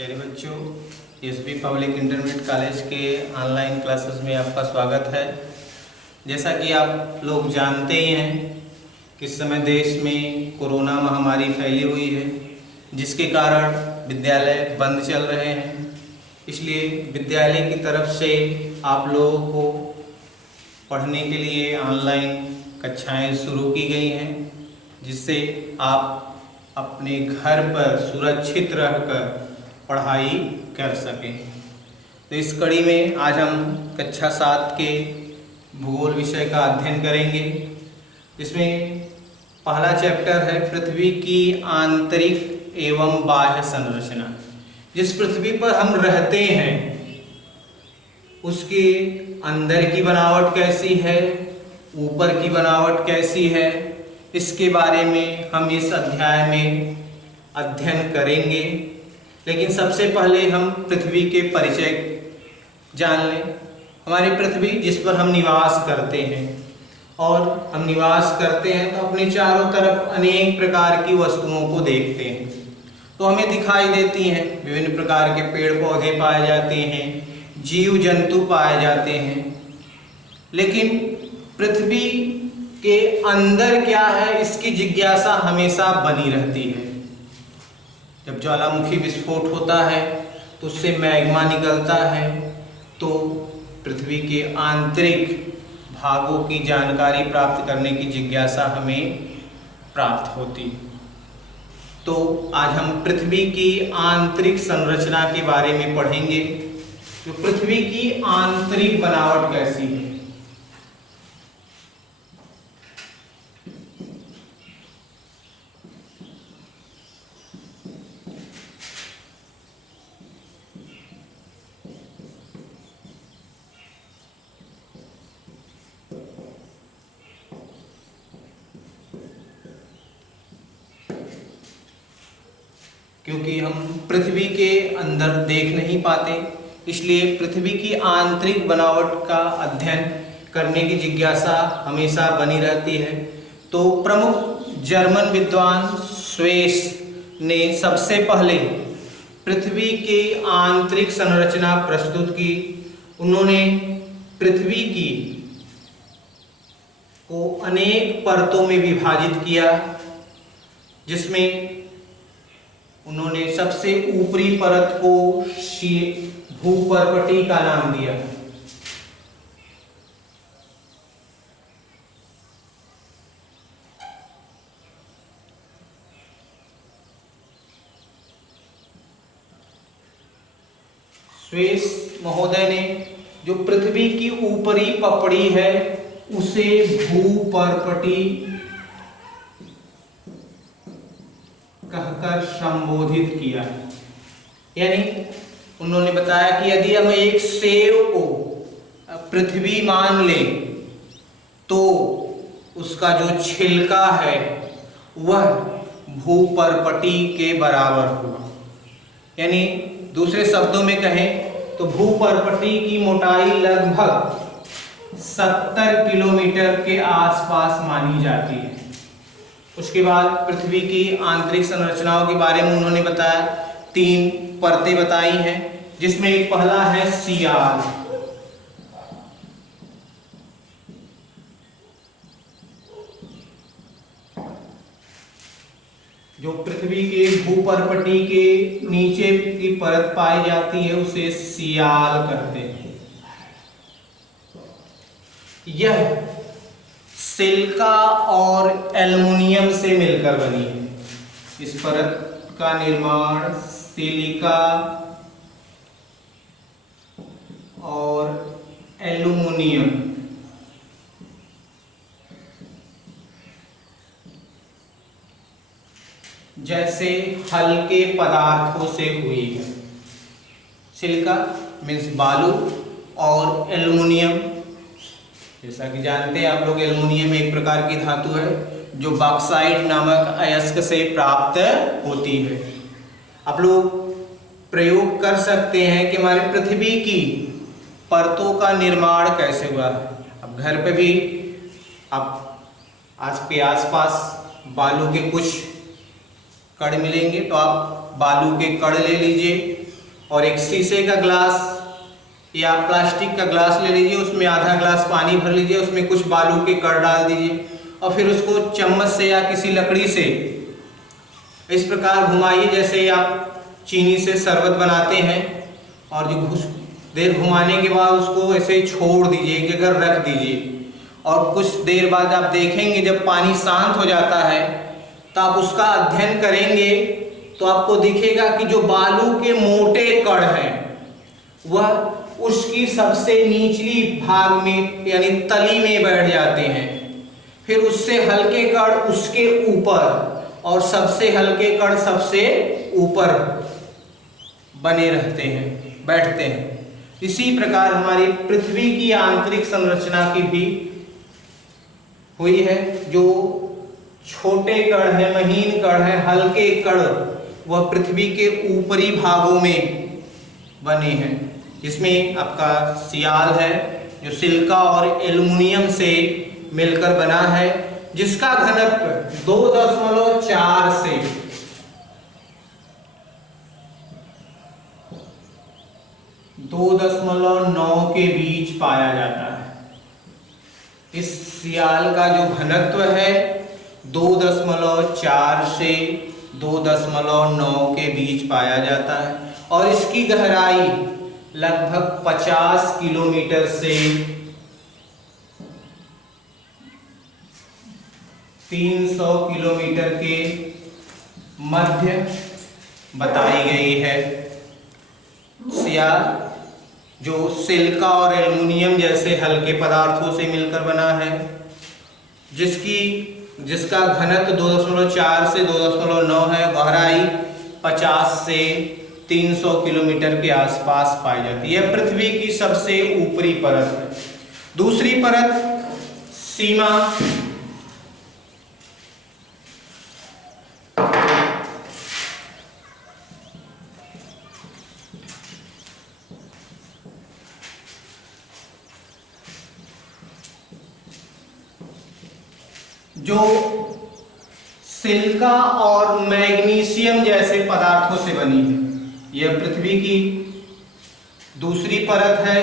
प्यारे बच्चों, SB public intermediate college के ऑनलाइन क्लासेस में आपका स्वागत है। जैसा कि आप लोग जानते ही हैं कि इस समय देश में कोरोना महामारी फैली हुई है, जिसके कारण विद्यालय बंद चल रहे हैं। इसलिए विद्यालय की तरफ से आप लोगों को पढ़ने के लिए ऑनलाइन कक्षाएं शुरू की गई हैं, जिससे आप अपने घर पर सुरक्षित रहकर पढ़ाई कर सकें। तो इस कड़ी में आज हम कक्षा 7 के भूगोल विषय का अध्ययन करेंगे। इसमें पहला चैप्टर है पृथ्वी की आंतरिक एवं बाह्य संरचना। जिस पृथ्वी पर हम रहते हैं उसके अंदर की बनावट कैसी है, ऊपर की बनावट कैसी है, इसके बारे में हम इस अध्याय में अध्ययन करेंगे। लेकिन सबसे पहले हम पृथ्वी के परिचय जान लें। हमारी पृथ्वी जिस पर हम निवास करते हैं, और हम निवास करते हैं तो अपने चारों तरफ अनेक प्रकार की वस्तुओं को देखते हैं, तो हमें दिखाई देती हैं। विभिन्न प्रकार के पेड़ पौधे पाए जाते हैं, जीव जंतु पाए जाते हैं। लेकिन पृथ्वी के अंदर क्या है, इसकी जिज्ञासा हमेशा बनी रहती है। जब ज्वालामुखी विस्फोट होता है तो उससे मैग्मा निकलता है, तो पृथ्वी के आंतरिक भागों की जानकारी प्राप्त करने की जिज्ञासा हमें प्राप्त होती है। तो आज हम पृथ्वी की आंतरिक संरचना के बारे में पढ़ेंगे। तो पृथ्वी की आंतरिक बनावट कैसी है। क्योंकि हम पृथ्वी के अंदर देख नहीं पाते, इसलिए पृथ्वी की आंतरिक बनावट का अध्ययन करने की जिज्ञासा हमेशा बनी रहती है। तो प्रमुख जर्मन विद्वान स्वेस ने सबसे पहले पृथ्वी की आंतरिक संरचना प्रस्तुत की। उन्होंने पृथ्वी की को अनेक परतों में विभाजित किया, जिसमें उन्होंने सबसे ऊपरी परत को भूपर्पटी का नाम दिया। स्वेस महोदय ने जो पृथ्वी की ऊपरी पपड़ी है उसे भूपर्पटी कहकर संबोधित किया। यानी उन्होंने बताया कि यदि हम एक सेव को पृथ्वी मान लें तो उसका जो छिलका है वह भूपर्पटी के बराबर होगा। यानी दूसरे शब्दों में कहें तो भूपर्पटी की मोटाई लगभग 70 किलोमीटर के आसपास मानी जाती है। उसके बाद पृथ्वी की आंतरिक संरचनाओं के बारे में उन्होंने बताया। 3 परतें बताई हैं, जिसमें एक पहला है सियाल। जो पृथ्वी के भूपर्पटी के नीचे की परत पाई जाती है उसे सियाल कहते हैं। यह सिलिका और एल्युमिनियम से मिलकर बनी है। इस परत का निर्माण सिलिका और एल्युमिनियम जैसे हल्के पदार्थों से हुई है। सिलिका मीन्स बालू और एल्युमिनियम, जैसा कि जानते हैं आप लोग, एल्युमिनियम एक प्रकार की धातु है जो बॉक्साइट नामक अयस्क से प्राप्त होती है। आप लोग प्रयोग कर सकते हैं कि हमारी पृथ्वी की परतों का निर्माण कैसे हुआ है। अब घर पे भी आप आसपास बालू के कुछ कण मिलेंगे, तो आप बालू के कण ले लीजिए और एक शीशे का ग्लास या प्लास्टिक का ग्लास ले लीजिए, उसमें आधा ग्लास पानी भर लीजिए, उसमें कुछ बालू के कण डाल दीजिए और फिर उसको चम्मच से या किसी लकड़ी से इस प्रकार घुमाइए जैसे आप चीनी से शरबत बनाते हैं। और जो कुछ देर घुमाने के बाद उसको ऐसे छोड़ दीजिए, एक जगह रख दीजिए और कुछ देर बाद आप देखेंगे जब पानी शांत हो जाता है तो आप उसका अध्ययन करेंगे तो आपको दिखेगा कि जो बालू के मोटे कण हैं वह उसकी सबसे निचली भाग में यानी तली में बैठ जाते हैं, फिर उससे हल्के कण उसके ऊपर और सबसे हल्के कण सबसे ऊपर बने रहते हैं, बैठते हैं। इसी प्रकार हमारी पृथ्वी की आंतरिक संरचना की भी हुई है। जो छोटे कण है, महीन कण है, हल्के कण वह पृथ्वी के ऊपरी भागों में बने हैं, जिसमें आपका सियाल है जो सिलिका और एल्युमिनियम से मिलकर बना है, जिसका घनत्व 2.4 से 2.9 के बीच पाया जाता है। इस सियाल का जो घनत्व है 2.4 से 2.9 के बीच पाया जाता है और इसकी गहराई लगभग 50 किलोमीटर से 300 किलोमीटर के मध्य बताई गई है। सियाल जो सिलिका और एल्युमिनियम जैसे हल्के पदार्थों से मिलकर बना है, जिसका घनत्व 2.4 से 2.9 है, गहराई 50 से 300 किलोमीटर के आसपास पाई जाती है। पृथ्वी की सबसे ऊपरी परत है। दूसरी परत सीमा जो सिलिका और मैग्नीशियम जैसे पदार्थों से बनी है, यह पृथ्वी की दूसरी परत है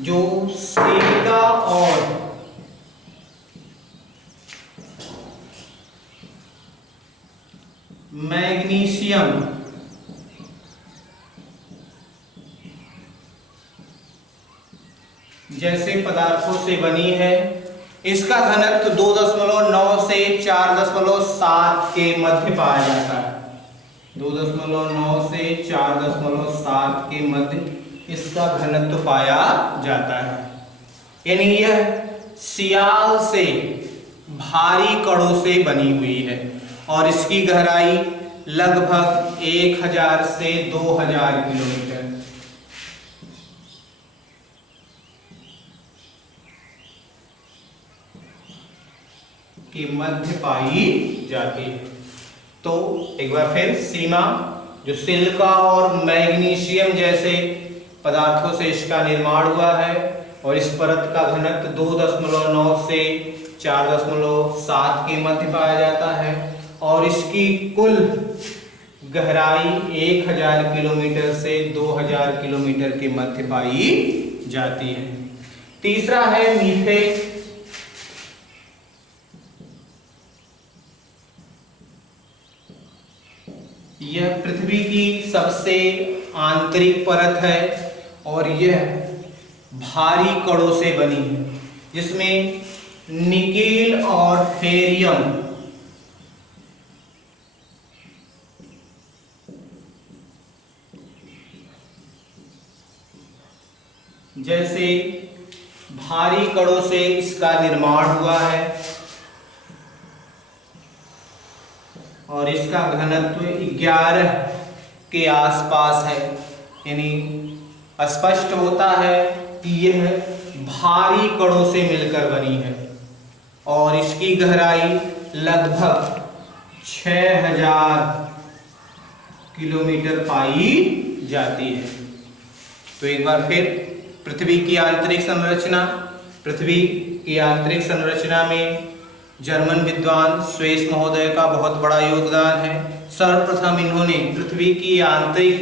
जो सिलिका और मैग्नीशियम जैसे पदार्थों से बनी है। इसका घनत्व 2.9 से 4.7 के मध्य पाया जाता है। 2.9 से 4.7 के मध्य इसका घनत्व पाया जाता है। यानी यह सियाल से भारी कणों से बनी हुई है और इसकी गहराई लगभग 1000 से 2000 किलोमीटर के मध्य पाई जाती है। तो एक बार फिर सीमा जो सिलिका और मैग्नीशियम जैसे पदार्थों से इसका निर्माण हुआ है और इस परत का घनत्व 2.9 से 4.7 के मध्य पाया जाता है और इसकी कुल गहराई 1000 किलोमीटर से 2000 किलोमीटर के मध्य पाई जाती है। तीसरा है मीथेन। यह पृथ्वी की सबसे आंतरिक परत है और यह भारी कणों से बनी है, जिसमें निकेल और फेरियम जैसे भारी कणों से इसका निर्माण हुआ है और इसका घनत्व 11 के आसपास है। यानी स्पष्ट होता है कि यह भारी कणों से मिलकर बनी है और इसकी गहराई लगभग 6000 किलोमीटर पाई जाती है। तो एक बार फिर पृथ्वी की आंतरिक संरचना। पृथ्वी की आंतरिक संरचना में जर्मन विद्वान स्वेस महोदय का बहुत बड़ा योगदान है। सर्वप्रथम इन्होंने पृथ्वी की आंतरिक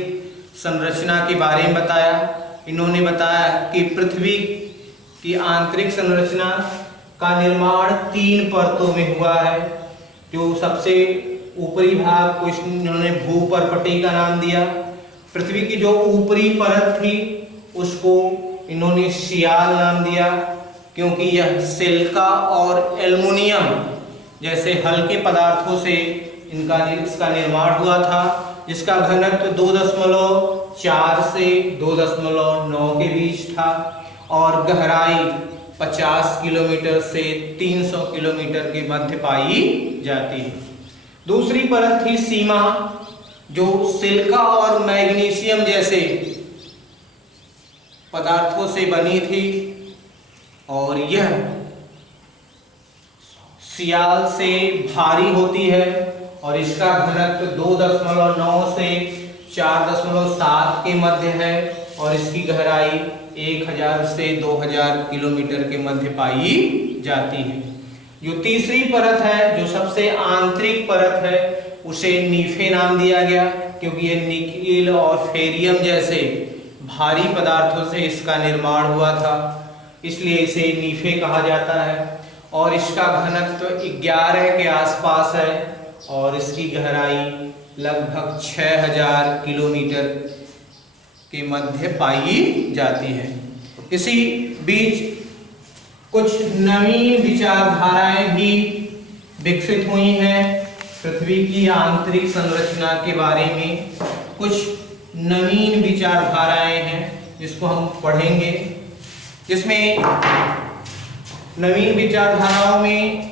संरचना के बारे में बताया। इन्होंने बताया कि पृथ्वी की आंतरिक संरचना का निर्माण 3 परतों में हुआ है। जो सबसे ऊपरी भाग को इन्होंने भूपर्पटी का नाम दिया। पृथ्वी की जो ऊपरी परत थी उसको इन्होंने सियाल नाम दिया, क्योंकि यह सिलिका और एल्युमिनियम जैसे हल्के पदार्थों से इसका निर्माण हुआ था, जिसका घनत्व 2.4 से 2.9 के बीच था और गहराई 50 किलोमीटर से 300 किलोमीटर के मध्य पाई जाती है। दूसरी परत थी सीमा, जो सिलिका और मैग्नीशियम जैसे पदार्थों से बनी थी और यह सियाल से भारी होती है और इसका घनत्व 2.9 से 4.7 के मध्य है और इसकी गहराई 1000 से 2000 किलोमीटर के मध्य पाई जाती है। जो तीसरी परत है, जो सबसे आंतरिक परत है, उसे नीफे नाम दिया गया, क्योंकि यह निकेल और फेरियम जैसे भारी पदार्थों से इसका निर्माण हुआ था, इसलिए इसे नीफे कहा जाता है और इसका घनत्व 11 के आसपास है और इसकी गहराई लगभग 6000 किलोमीटर के मध्य पाई जाती है। इसी बीच कुछ नवीन विचारधाराएं भी विकसित हुई हैं। पृथ्वी की आंतरिक संरचना के बारे में कुछ नवीन विचारधाराएं हैं जिसको हम पढ़ेंगे, जिसमें नवीन विचारधाराओं में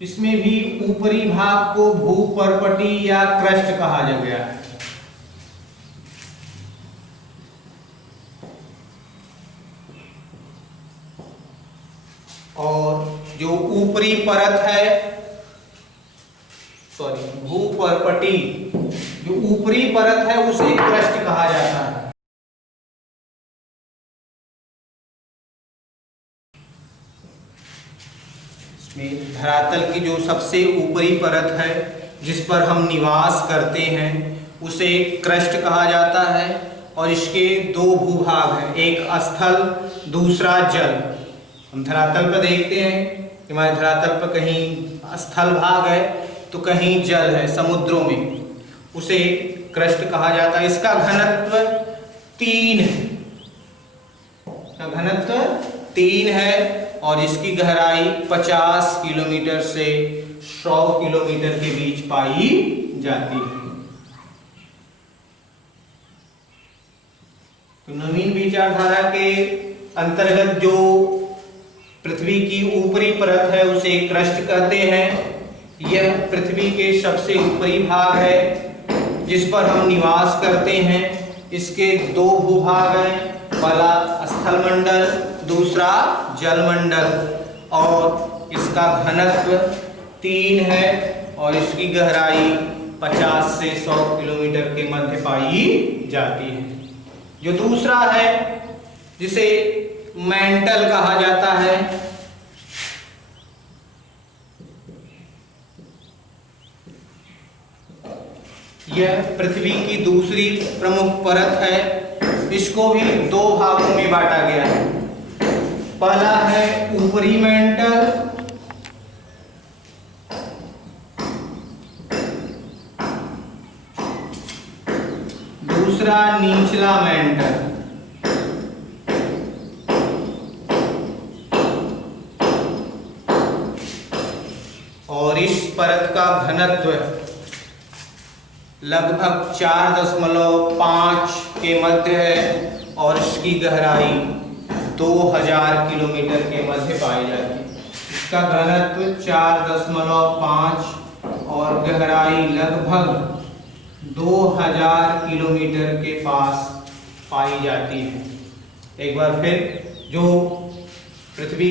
इसमें भी ऊपरी भाग को भूपर्पटी या क्रस्ट कहा गया है। और जो ऊपरी परत है, भूपर्पटी, जो ऊपरी परत है उसे क्रस्ट कहा जाता है। इसमें धरातल की जो सबसे ऊपरी परत है जिस पर हम निवास करते हैं उसे क्रस्ट कहा जाता है और इसके 2 भूभाग हैं, एक स्थल, दूसरा जल। हम धरातल पर देखते हैं कि हमारे धरातल पर कहीं स्थल भाग है तो कहीं जल है, समुद्रों में, उसे क्रस्ट कहा जाता है। इसका घनत्व 3 है, घनत्व 3 है और इसकी गहराई 50 किलोमीटर से 100 किलोमीटर के बीच पाई जाती है। तो नवीन विचारधारा के अंतर्गत जो पृथ्वी की ऊपरी परत है उसे क्रस्ट कहते हैं। यह पृथ्वी के सबसे ऊपरी भाग है जिस पर हम निवास करते हैं। इसके 2 भूभाग हैं, पहला स्थलमंडल, दूसरा जलमंडल और इसका घनत्व 3 है और इसकी गहराई 50 से 100 किलोमीटर के मध्य पाई जाती है। जो दूसरा है जिसे मेंटल कहा जाता है, यह पृथ्वी की दूसरी प्रमुख परत है। इसको भी 2 भागों में बांटा गया है। पहला है ऊपरी मेंटल, दूसरा निचला मेंटल। और इस परत का घनत्व लगभग 4.5 के मध्य है और इसकी गहराई 2000 किलोमीटर के मध्य पाई जाती है। इसका घनत्व 4.5 और गहराई लगभग 2000 किलोमीटर के पास पाई जाती है। एक बार फिर, जो पृथ्वी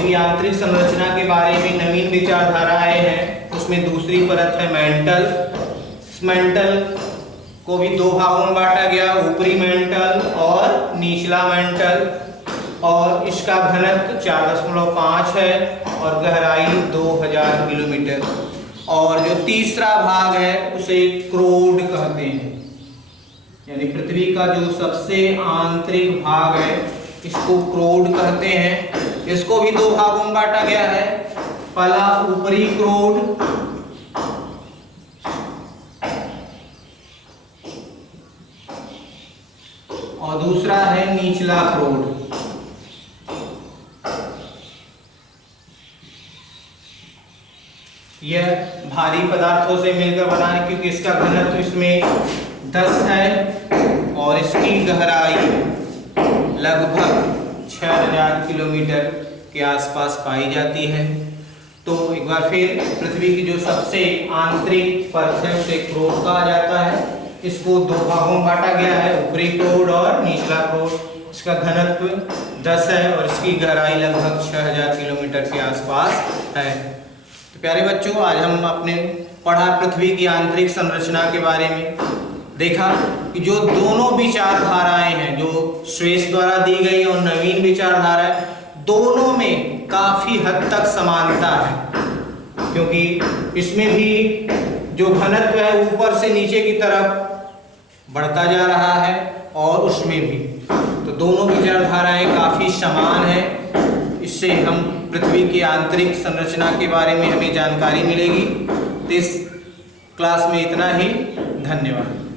की आंतरिक संरचना के बारे में नवीन विचारधाराएं हैं, उसमें दूसरी परत है मेंटल। मेंटल को भी दो भागों में बांटा गया, ऊपरी मेंटल और निचला मेंटल, और इसका घनत्व 4.5 है और गहराई 2000 किलोमीटर। और जो तीसरा भाग है उसे क्रोड कहते हैं, यानी पृथ्वी का जो सबसे आंतरिक भाग है इसको क्रोड कहते हैं। इसको भी दो भागों में बांटा गया है, पहला ऊपरी क्रोड और दूसरा है निचला क्रोड। यह भारी पदार्थों से मिलकर बना है क्योंकि इसका घनत्व इसमें 10 है और इसकी गहराई लगभग 6000 किलोमीटर के आसपास पाई जाती है। तो एक बार फिर पृथ्वी की जो सबसे आंतरिक परत है उसे क्रोड कहा जाता है। इसको दो भागों में बांटा गया है, ऊपरी क्रोड और निचला क्रोड। इसका घनत्व 10 है और इसकी गहराई लगभग 6000 किलोमीटर के आसपास है। तो प्यारे बच्चों, आज हम अपने पढ़ा पृथ्वी की आंतरिक संरचना के बारे में, देखा कि जो दोनों विचारधाराएं हैं, जो श्वेत द्वारा दी गई और नवीन विचारधारा है, दोनों में काफी हद तक समानता है, क्योंकि इसमें भी जो घनत्व है ऊपर से नीचे की तरफ बढ़ता जा रहा है और उसमें भी, तो दोनों विचारधाराएं काफी समान है। इससे हम पृथ्वी की आंतरिक संरचना के बारे में हमें जानकारी मिलेगी। तो इस क्लास में इतना ही। धन्यवाद।